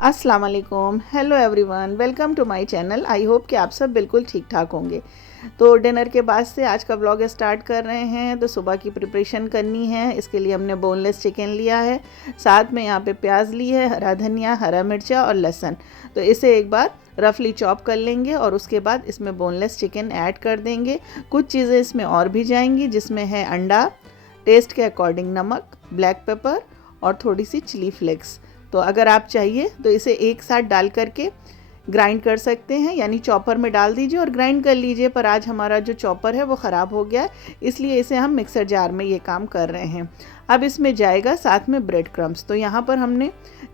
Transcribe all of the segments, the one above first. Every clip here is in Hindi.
अस्सलाम वालेकुम, hello everyone, welcome to my channel. I hope कि आप सब बिल्कुल ठीक ठाक होंगे। तो डिनर के बाद से आज का व्लॉग स्टार्ट कर रहे हैं। तो सुबह की प्रिपरेशन करनी है, इसके लिए हमने बोनलेस चिकन लिया है, साथ में यहाँ पे प्याज ली है, हरा धनिया, हरा मिर्चा और लहसुन। तो इसे एक बार रफली चॉप कर लेंगे और उसके बाद इसमें बोनलेस चिकन ऐड कर देंगे। कुछ चीज़ें इसमें और भी जाएंगी, जिसमें है अंडा, टेस्ट के अकॉर्डिंग नमक, ब्लैक पेपर और थोड़ी सी चिली फ्लेक्स। तो अगर आप चाहिए तो इसे एक साथ डाल करके ग्राइंड कर सकते हैं, यानी चॉपर में डाल दीजिए और ग्राइंड कर लीजिए। पर आज हमारा जो चॉपर है वो ख़राब हो गया है, इसलिए इसे हम मिक्सर जार में ये काम कर रहे हैं। अब इसमें जाएगा साथ में ब्रेड क्रम्स। तो यहाँ पर हमने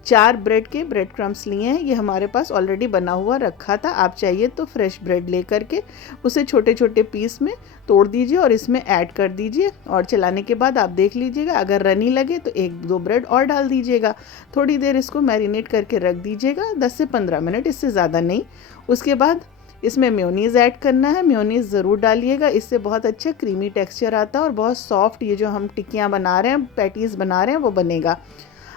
4 ब्रेड के ब्रेड क्रम्स लिए हैं। ये हमारे पास ऑलरेडी बना हुआ रखा था। आप चाहिए तो फ्रेश ब्रेड ले करके उसे छोटे छोटे पीस में तोड़ दीजिए और इसमें ऐड कर दीजिए। और चलाने के बाद आप देख लीजिएगा, अगर रनी लगे तो 1-2 ब्रेड और डाल दीजिएगा। थोड़ी देर इसको मैरिनेट करके रख दीजिएगा, 10 से 15 मिनट, इससे ज़्यादा नहीं। उसके बाद इसमें मेयोनीज़ ऐड करना है। मेयोनीज़ ज़रूर डालिएगा, इससे बहुत अच्छा क्रीमी टेक्सचर आता है और बहुत सॉफ्ट ये जो हम टिक्कियाँ बना रहे हैं, पैटीज़ बना रहे हैं, वो बनेगा।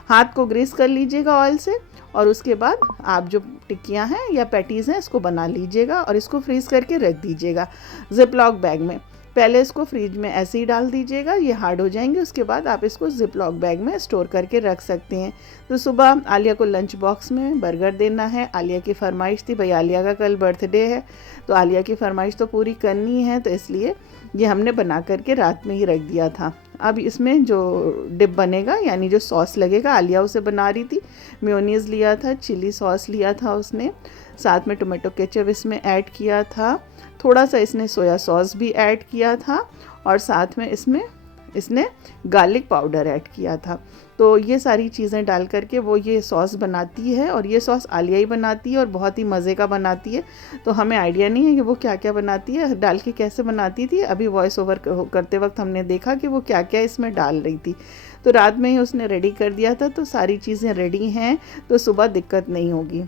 हाथ को ग्रीस कर लीजिएगा ऑयल से और उसके बाद आप जो टिक्कियाँ हैं या पैटीज़ हैं इसको बना लीजिएगा और इसको फ्रीज़ करके रख दीजिएगा ज़िप लॉक बैग में। पहले इसको फ्रिज में ऐसे ही डाल दीजिएगा, ये हार्ड हो जाएंगे। उसके बाद आप इसको ज़िप लॉक बैग में स्टोर करके रख सकते हैं। तो सुबह आलिया को लंच बॉक्स में बर्गर देना है। आलिया की फरमाइश थी, भाई आलिया का कल बर्थडे है तो आलिया की फरमाइश तो पूरी करनी है, तो इसलिए ये हमने बना करके रात में ही रख दिया था। अब इसमें जो डिप बनेगा, यानी जो सॉस लगेगा, आलिया उसे बना रही थी। मेयोनीज़ लिया था, चिली सॉस लिया था उसने, साथ में टोमेटो केचप इसमें ऐड किया था, थोड़ा सा इसने सोया सॉस भी ऐड किया था और साथ में इसने गार्लिक पाउडर ऐड किया था। तो ये सारी चीज़ें डाल करके वो ये सॉस बनाती है और ये सॉस आलिया ही बनाती है और बहुत ही मज़े का बनाती है। तो हमें आइडिया नहीं है कि वो क्या क्या बनाती है, डाल के कैसे बनाती थी। अभी वॉइस ओवर करते वक्त हमने देखा कि वो क्या क्या इसमें डाल रही थी। तो रात में ही उसने रेडी कर दिया था, तो सारी चीज़ें रेडी हैं, तो सुबह दिक्कत नहीं होगी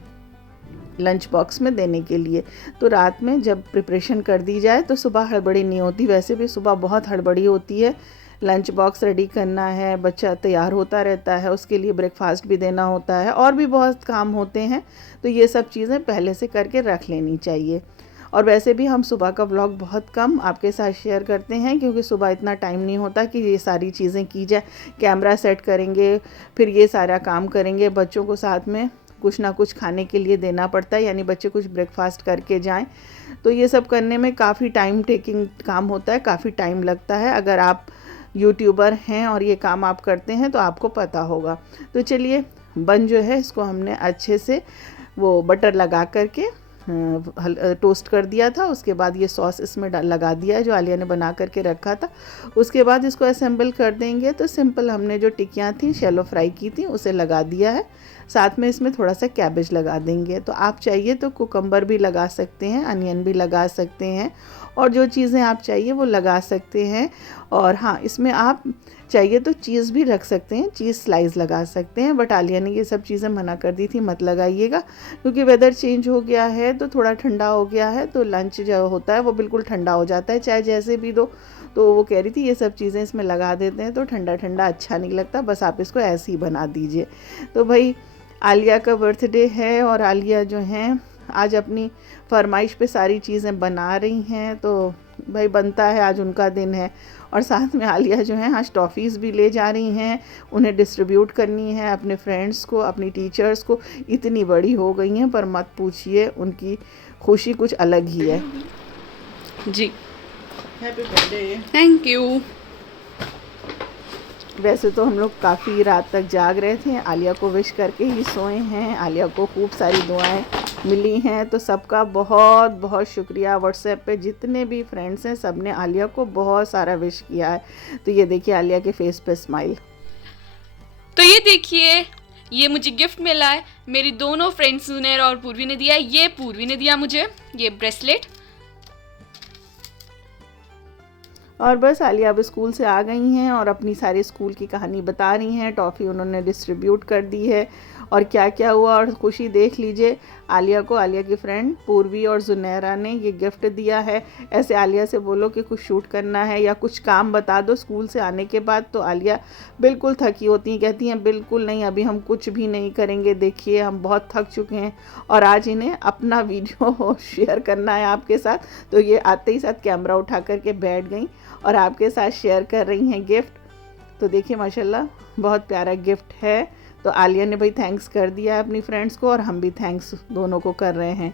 लंच बॉक्स में देने के लिए। तो रात में जब प्रिपरेशन कर दी जाए तो सुबह हड़बड़ी नहीं होती। वैसे भी सुबह बहुत हड़बड़ी होती है, लंच बॉक्स रेडी करना है, बच्चा तैयार होता रहता है, उसके लिए ब्रेकफास्ट भी देना होता है और भी बहुत काम होते हैं। तो ये सब चीज़ें पहले से करके रख लेनी चाहिए। और वैसे भी हम सुबह का व्लॉग बहुत कम आपके साथ शेयर करते हैं, क्योंकि सुबह इतना टाइम नहीं होता कि ये सारी चीज़ें की जाए। कैमरा सेट करेंगे, फिर ये सारा काम करेंगे, बच्चों को साथ में कुछ ना कुछ खाने के लिए देना पड़ता है, यानी बच्चे कुछ ब्रेकफास्ट करके जाएं। तो ये सब करने में काफ़ी टाइम टेकिंग काम होता है, काफ़ी टाइम लगता है। अगर आप यूट्यूबर हैं और ये काम आप करते हैं तो आपको पता होगा। तो चलिए, बन जो है इसको हमने अच्छे से वो बटर लगा करके टोस्ट कर दिया था। उसके बाद ये सॉस इसमें लगा दिया है जो आलिया ने बना करके रखा था। उसके बाद इसको असेंबल कर देंगे। तो सिंपल हमने जो टिक्कियाँ थी शैलो फ्राई की थी उसे लगा दिया है, साथ में इसमें थोड़ा सा कैबेज लगा देंगे। तो आप चाहिए तो कुकम्बर भी लगा सकते हैं, अनियन भी लगा सकते हैं और जो चीज़ें आप चाहिए वो लगा सकते हैं। और हाँ, इसमें आप चाहिए तो चीज़ भी रख सकते हैं, चीज़ स्लाइस लगा सकते हैं। बट आलिया ने ये सब चीज़ें मना कर दी थी, मत लगाइएगा, क्योंकि वेदर चेंज हो गया है तो थोड़ा ठंडा हो गया है, तो लंच जो होता है वो बिल्कुल ठंडा हो जाता है, चाहे जैसे भी दो। तो वो कह रही थी ये सब चीज़ें इसमें लगा देते हैं तो ठंडा ठंडा अच्छा नहीं लगता, बस आप इसको ऐसे ही बना दीजिए। तो भाई आलिया का बर्थडे है और आलिया जो हैं आज अपनी फरमाइश पे सारी चीज़ें बना रही हैं, तो भाई बनता है, आज उनका दिन है। और साथ में आलिया जो हैं आज टॉफ़ीज़ भी ले जा रही हैं, उन्हें डिस्ट्रीब्यूट करनी है अपने फ्रेंड्स को, अपनी टीचर्स को। इतनी बड़ी हो गई हैं पर मत पूछिए, उनकी खुशी कुछ अलग ही है। जी, हैप्पी बर्थडे। Thank you. वैसे तो हम लोग काफ़ी रात तक जाग रहे थे, आलिया को विश करके ही सोए हैं। आलिया को खूब सारी दुआएं मिली हैं, तो सबका बहुत बहुत शुक्रिया। व्हाट्सएप पे जितने भी फ्रेंड्स हैं सब ने आलिया को बहुत सारा विश किया है। तो ये देखिए आलिया के फेस पे स्माइल। तो ये देखिए, ये मुझे गिफ्ट मिला है, मेरी दोनों फ्रेंड्स सुनेर और पूर्वी ने दिया है। ये पूर्वी ने दिया मुझे ये ब्रेसलेट, और बस आलिया अब स्कूल से आ गई हैं और अपनी सारी स्कूल की कहानी बता रही हैं। टॉफ़ी उन्होंने डिस्ट्रीब्यूट कर दी है और क्या क्या हुआ और खुशी देख लीजिए। आलिया को आलिया की फ्रेंड पूर्वी और जुनैरा ने ये गिफ्ट दिया है। ऐसे आलिया से बोलो कि कुछ शूट करना है या कुछ काम बता दो स्कूल से आने के बाद, तो आलिया बिल्कुल थकी होती हैं, कहती हैं बिल्कुल नहीं, अभी हम कुछ भी नहीं करेंगे, देखिए हम बहुत थक चुके हैं और आज इन्हें अपना वीडियो शेयर करना है आपके साथ। तो ये आते ही साथ कैमरा उठा करके बैठ गई और आपके साथ शेयर कर रही हैं गिफ्ट। तो देखिए माशाल्लाह बहुत प्यारा गिफ्ट है। तो आलिया ने भाई थैंक्स कर दिया है अपनी फ्रेंड्स को और हम भी थैंक्स दोनों को कर रहे हैं।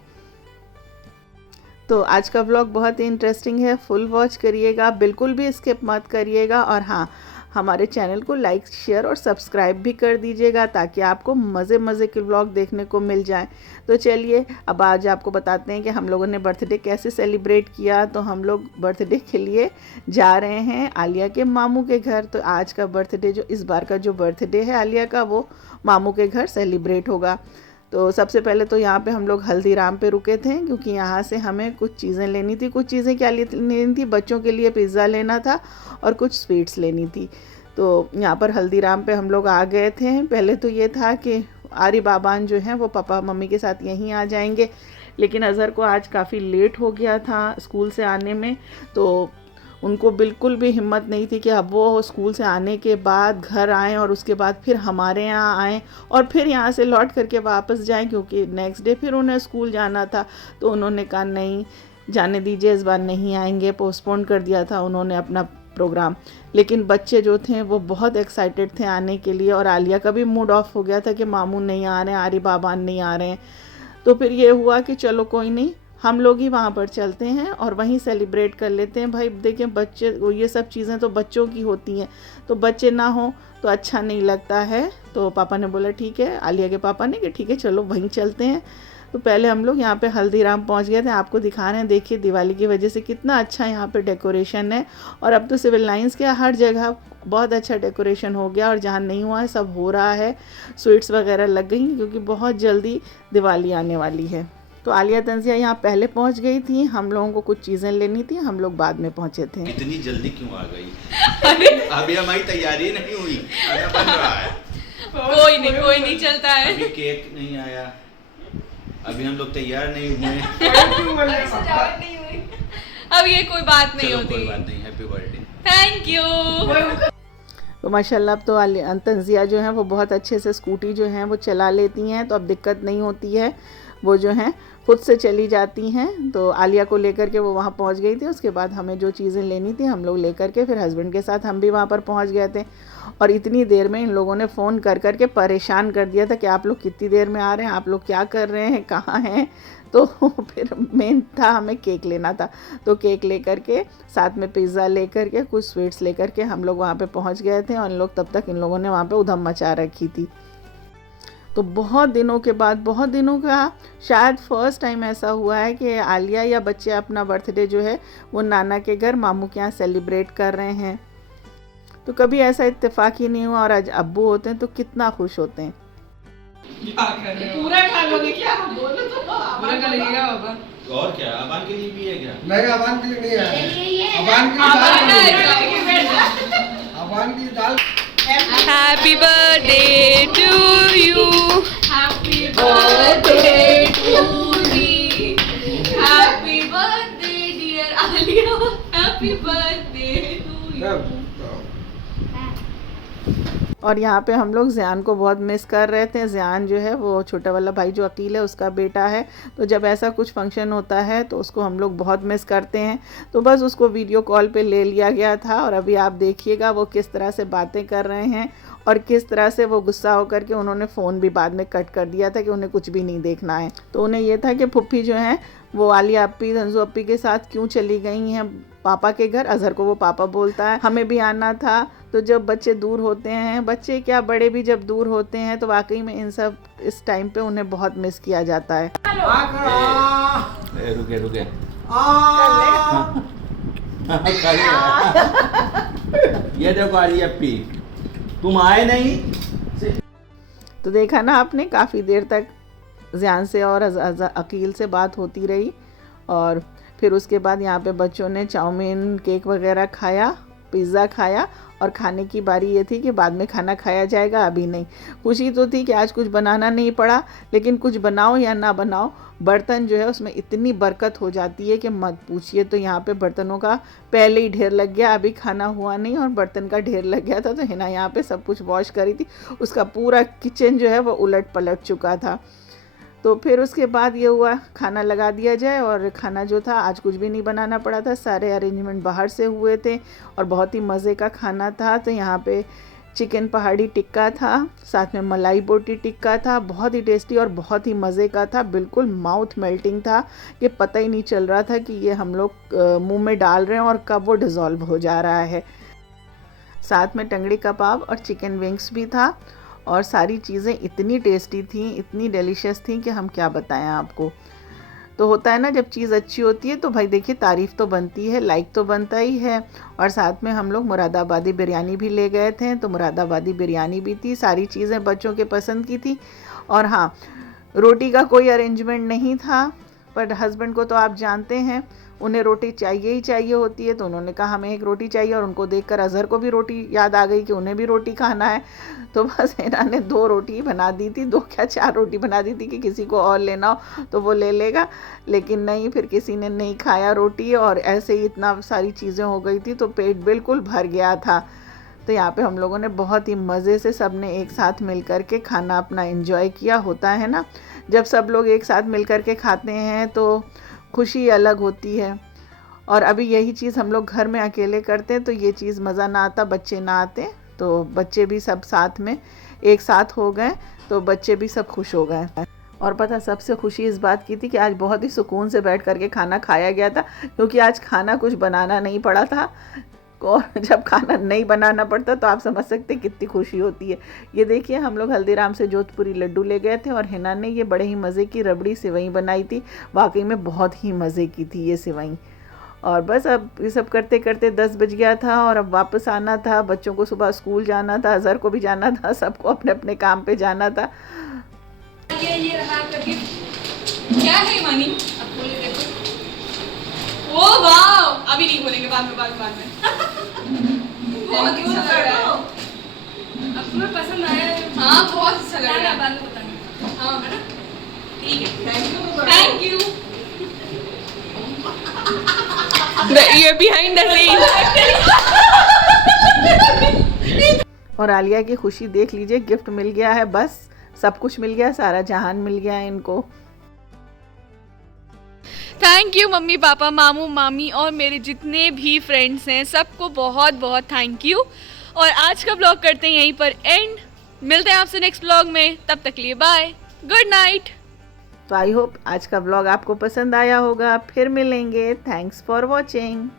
तो आज का व्लॉग बहुत ही इंटरेस्टिंग है, फुल वॉच करिएगा, बिल्कुल भी स्किप मत करिएगा। और हाँ, हमारे चैनल को लाइक शेयर और सब्सक्राइब भी कर दीजिएगा ताकि आपको मज़े मज़े के व्लॉग देखने को मिल जाए। तो चलिए अब आज आपको बताते हैं कि हम लोगों ने बर्थडे कैसे सेलिब्रेट किया। तो हम लोग बर्थडे के लिए जा रहे हैं आलिया के मामू के घर। तो आज का बर्थडे इस बार का जो बर्थडे है आलिया का, वो मामू के घर सेलिब्रेट होगा। तो सबसे पहले तो यहाँ पे हम लोग हल्दीराम पे रुके थे क्योंकि यहाँ से हमें कुछ चीज़ें लेनी थी। कुछ चीज़ें क्या लेनी थी, बच्चों के लिए पिज़्ज़ा लेना था और कुछ स्वीट्स लेनी थी। तो यहाँ पर हल्दीराम पे हम लोग आ गए थे। पहले तो ये था कि आरी बाबान जो हैं वो पापा मम्मी के साथ यहीं आ जाएंगे, लेकिन अज़हर को आज काफ़ी लेट हो गया था स्कूल से आने में। तो उनको बिल्कुल भी हिम्मत नहीं थी कि अब वो स्कूल से आने के बाद घर आएँ और उसके बाद फिर हमारे यहाँ आएँ और फिर यहाँ से लौट करके वापस जाएं, क्योंकि नेक्स्ट डे फिर उन्हें स्कूल जाना था। तो उन्होंने कहा नहीं जाने दीजिए, इस बार नहीं आएंगे, पोस्टपोन कर दिया था उन्होंने अपना प्रोग्राम। लेकिन बच्चे जो थे वो बहुत एक्साइटेड थे आने के लिए और आलिया का भी मूड ऑफ हो गया था कि मामू नहीं आ रहे हैं, आरी बाबान नहीं आ रहे हैं। तो फिर ये हुआ कि चलो कोई नहीं, हम लोग ही वहाँ पर चलते हैं और वहीं सेलिब्रेट कर लेते हैं। भाई देखें बच्चे, ये सब चीज़ें तो बच्चों की होती हैं, तो बच्चे ना हो तो अच्छा नहीं लगता है। तो पापा ने बोला ठीक है, आलिया के पापा ने कि ठीक है चलो वहीं चलते हैं। तो पहले हम लोग यहाँ पे हल्दीराम पहुँच गए थे। आपको दिखा रहे हैं, देखिए दिवाली की वजह से कितना अच्छा यहाँ पे डेकोरेशन है। और अब तो सिविल लाइंस के हर जगह बहुत अच्छा डेकोरेशन हो गया और जहाँ नहीं हुआ है सब हो रहा है। स्वीट्स वगैरह लग गई क्योंकि बहुत जल्दी दिवाली आने वाली है। तो आलिया तंजिया यहाँ पहले पहुँच गई थी, हम लोगों को कुछ चीज़ें लेनी थी, हम लोग बाद में पहुँचे थे। इतनी जल्दी क्यों आ गई? अभी हमारी तैयारी नहीं हुई, खाना बन रहा है। कोई नहीं चलता है। अभी केक नहीं आया, अभी हम लोग तैयार नहीं हुए। अब ये कोई बात नहीं चलो होती। कोई बात नहीं, हैप्पी बर्थडे। Thank you. तो माशाल्लाह अब तो तंजिया जो है वो बहुत अच्छे से स्कूटी जो है वो चला लेती हैं, तो अब दिक्कत नहीं होती है, वो जो हैं खुद से चली जाती हैं। तो आलिया को लेकर के वो वहाँ पहुँच गई थी। उसके बाद हमें जो चीज़ें लेनी थी हम लोग लेकर के फिर हस्बैंड के साथ हम भी वहाँ पर पहुँच गए थे। और इतनी देर में इन लोगों ने फ़ोन कर कर के परेशान कर दिया था कि आप लोग कितनी देर में आ रहे हैं, आप लोग क्या कर रहे हैं, कहाँ हैं। तो फिर मेन था हमें केक लेना था, तो केक लेकर के साथ में पिज़्ज़ा लेकर के कुछ स्वीट्स लेकर के हम लोग वहाँ पे पहुँच गए थे। और तब तक इन लोगों ने वहाँ पे उधम मचा रखी थी। तो बहुत दिनों के बाद, बहुत दिनों का शायद फर्स्ट टाइम ऐसा हुआ है कि आलिया या बच्चे अपना बर्थडे जो है वो नाना के घर मामू के यहाँ सेलिब्रेट कर रहे हैं। तो कभी ऐसा इत्तेफाक ही नहीं हुआ और आज अब्बू होते हैं तो कितना खुश होते हैं। पूरा खा लोगे क्या? बोलो तो पूरा खा लेगा बाबा। और क्या अबान के लिए भी है क्या? नहीं, अबान के लिए नहीं है। अबान के लिए अबान की दाल। Happy birthday to you, happy birthday to me, happy birthday dear Alia, happy birthday to you. और यहाँ पे हम लोग ज़ियान को बहुत मिस कर रहे थे। ज़ियान जो है वो छोटा वाला भाई जो अकील है उसका बेटा है। तो जब ऐसा कुछ फंक्शन होता है तो उसको हम लोग बहुत मिस करते हैं। तो बस उसको वीडियो कॉल पे ले लिया गया था और अभी आप देखिएगा वो किस तरह से बातें कर रहे हैं और किस तरह से वो गुस्सा होकर के उन्होंने फ़ोन भी बाद में कट कर दिया था कि उन्हें कुछ भी नहीं देखना है। तो उन्हें ये था कि फुप्पी जो हैं वो आलिया अप्पी, तंजू अप्पी के साथ क्यों चली गई हैं पापा के घर। अज़हर को वो पापा बोलता है, हमें भी आना था। तो जब बच्चे दूर होते हैं, बच्चे क्या बड़े भी जब दूर होते हैं तो वाकई में इन सब इस टाइम पे उन्हें बहुत मिस किया जाता है। रुके रुके ये देखो आलिया अप्पी, तुम आए नहीं। तो देखा ना आपने, काफ़ी देर तक ज़ियान से और अकील से बात होती रही और फिर उसके बाद यहाँ पे बच्चों ने चाउमीन, केक वगैरह खाया, पिज़्ज़ा खाया और खाने की बारी ये थी कि बाद में खाना खाया जाएगा, अभी नहीं। खुशी तो थी कि आज कुछ बनाना नहीं पड़ा, लेकिन कुछ बनाओ या ना बनाओ, बर्तन जो है उसमें इतनी बरकत हो जाती है कि मत पूछिए। तो यहाँ पे बर्तनों का पहले ही ढेर लग गया, अभी खाना हुआ नहीं और बर्तन का ढेर लग गया था। तो हिना यहाँ पे सब कुछ वॉश करी थी, उसका पूरा किचन जो है वो उलट पलट चुका था। तो फिर उसके बाद ये हुआ खाना लगा दिया जाए, और खाना जो था आज कुछ भी नहीं बनाना पड़ा था, सारे अरेंजमेंट बाहर से हुए थे और बहुत ही मज़े का खाना था। तो यहाँ पे चिकन पहाड़ी टिक्का था, साथ में मलाई बोटी टिक्का था, बहुत ही टेस्टी और बहुत ही मज़े का था, बिल्कुल माउथ मेल्टिंग था। ये पता ही नहीं चल रहा था कि ये हम लोग मुंह में डाल रहे हैं और कब वो डिज़ोल्व हो जा रहा है। साथ में टंगड़ी कबाब और चिकन विंग्स भी था, और सारी चीज़ें इतनी टेस्टी थी, इतनी डिलीशियस थी कि हम क्या बताएं आपको। तो होता है ना, जब चीज़ अच्छी होती है तो भाई देखिए तारीफ़ तो बनती है, लाइक तो बनता ही है। और साथ में हम लोग मुरादाबादी बिरयानी भी ले गए थे, तो मुरादाबादी बिरयानी भी थी, सारी चीज़ें बच्चों के पसंद की थी। और हाँ, रोटी का कोई अरेंजमेंट नहीं था, पर हस्बैंड को तो आप जानते हैं उन्हें रोटी चाहिए ही चाहिए होती है, तो उन्होंने कहा हमें एक रोटी चाहिए, और उनको देखकर अजहर को भी रोटी याद आ गई कि उन्हें भी रोटी खाना है। तो बस इन्होंने 2 रोटी बना दी थी, 2 क्या 4 रोटी बना दी थी कि किसी को और लेना हो तो वो ले लेगा, लेकिन नहीं, फिर किसी ने नहीं खाया रोटी, और ऐसे ही इतना सारी चीज़ें हो गई थी तो पेट बिल्कुल भर गया था। तो यहाँ पे हम लोगों ने बहुत ही मज़े से सब ने एक साथ मिल कर के खाना अपना एंजॉय किया। होता है ना, जब सब लोग एक साथ मिल कर के खाते हैं तो खुशी अलग होती है। और अभी यही चीज़ हम लोग घर में अकेले करते हैं तो ये चीज़ मज़ा ना आता, बच्चे ना आते, तो बच्चे भी सब साथ में एक साथ हो गए, तो बच्चे भी सब खुश हो गए। और पता, सबसे खुशी इस बात की थी कि आज बहुत ही सुकून से बैठ करके खाना खाया गया था, क्योंकि आज खाना कुछ बनाना नहीं पड़ा था। और जब खाना नहीं बनाना पड़ता तो आप समझ सकते कितनी खुशी होती है। ये देखिए, हम लोग हल्दीराम से जोधपुरी लड्डू ले गए थे, और हिना ने ये बड़े ही मज़े की रबड़ी सेवई बनाई थी, वाकई में बहुत ही मज़े की थी ये सेवई। और बस अब ये सब करते करते 10 बज गया था, और अब वापस आना था, बच्चों को सुबह स्कूल जाना था, अजहर को भी जाना था, सबको अपने अपने काम पे जाना था। ये रहा आपका गिफ्ट। क्या है मानी? अब खोल के देखो। ओ वाओ, अभी नहीं खोलेंगे, बाद में बहुत क्यूट लग रहा है। अब तुम्हें पसंद आया है? हाँ, बहुत अच्छा लग रहा है, बाद में बताऊंगी। हाँ, है ना? ठीक है, थैंक यू। ये बिहाइंड द सीन। और आलिया की खुशी देख लीजिए, गिफ्ट मिल गया है, बस सब कुछ मिल गया, सारा जहान मिल गया है इनको। थैंक यू मम्मी पापा, मामू मामी और मेरे जितने भी फ्रेंड्स हैं, सबको बहुत बहुत थैंक यू। और आज का ब्लॉग करते हैं यहीं पर एंड। मिलते हैं आपसे नेक्स्ट ब्लॉग में, तब तक के लिए बाय, गुड नाइट। तो आई होप आज का ब्लॉग आपको पसंद आया होगा, फिर मिलेंगे। Thanks for watching.